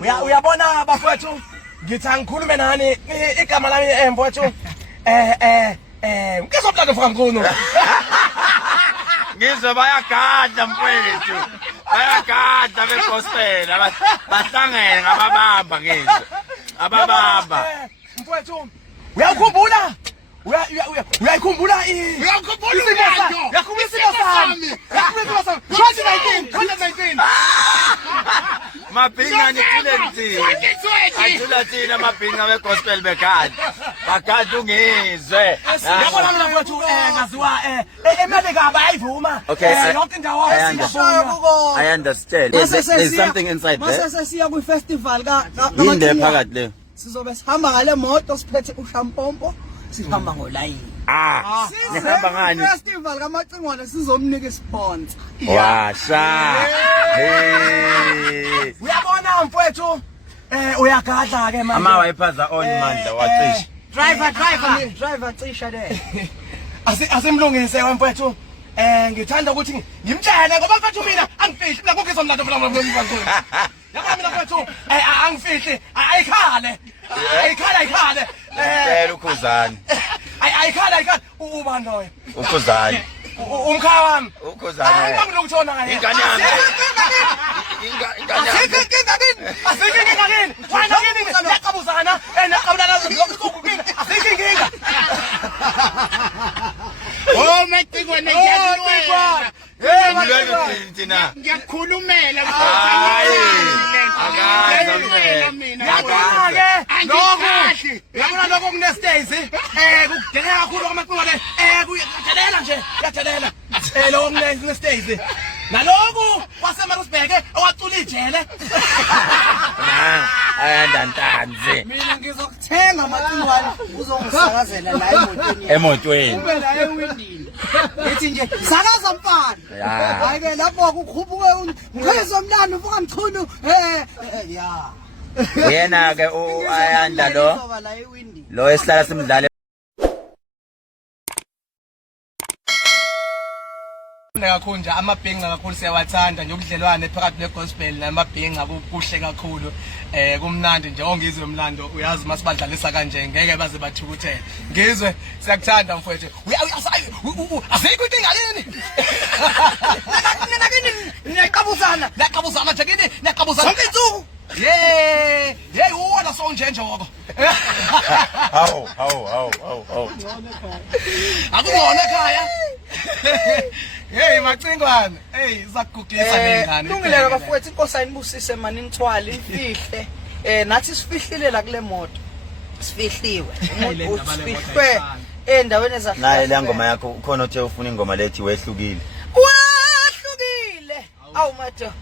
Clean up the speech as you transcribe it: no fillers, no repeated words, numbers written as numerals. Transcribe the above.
Uyabona bafowethu ngithi angikhulume nani igama lami mfowethu ngizomlanda Frankunu ngizwe bayagada mfowethu bayagada begospel bahlangene ngababamba ngizwe ababamba mfowethu uyakhumbula uyakhumbula mabhinga nitulenti thina mabhinga begospel bagada ungizwe yabona mina mfowethu ngaziwa eMelika bayayivuma yonke indawo I understand there's something inside there mase siya ku festival ka yinde phakathi le sizobe sihamba ngale moto siphethe ushampompo sihamba ngolayini nihamba ngani festival kamacingwane sizomnika sponsor washa uyabona mfowethu uyagadla ke manje ama wipers on mandla wacisha driver cisha le asimlungise mfowethu ngithanda ukuthi ngimtshele ngoba mfethu mina angifihli mina kungizomlando mina yabona mina mfethu angifihli ayikhale phela ukhuzani ayikhale ubani loyo ukhuzani umkhaya wami ukhuzani ngilokutshona ngaye ingane yami ingane asikingakini wena kini naqabuzana naqabulana lokukukini asikinginga oh macingwane thina ngiyakhulumela yabona lokho kunestays kudengeka kakhulu kwamacingwane kuyathelela nje kuyathelela lokho kunestays naloku waseMarusburg owacula ijele ayandantanzi mina ngizokuthenga amacingwane uzongisakazela la emotweni ube la ewindini ethi nje sakaza mfana hayi ke lapho kukhuphuke ngizomlando uvuka mchunu ya uyena ke ayanda lo esihlala simdlala kakhulu nje amabhinga kakhulu siyawathanda nje ubudlelwane phakathi negospel namabhinga kuhle kakhulu kumnandi nje ongizwe umlando uyazi masibadlalisa kanje ngeke baze bathukuthele ngizwe siyakuthanda mfowethu azikho inkinga yini niyaqabuzana nje kini niyaqabuzana zonke insuku hey uwona sonjenje woko hawu akubona ekhaya hey macingwane hey sakugugisa nengane lungile bafowethu inkosi ayinibusise mani nithwala imfihle nathi sifihlile la kule moto sifihliwe umuntu usifihlwe endaweni ezahlukile naye le ngoma yakho khona uthe ufuna ingoma lethi wehlukile wahlukile awu madoda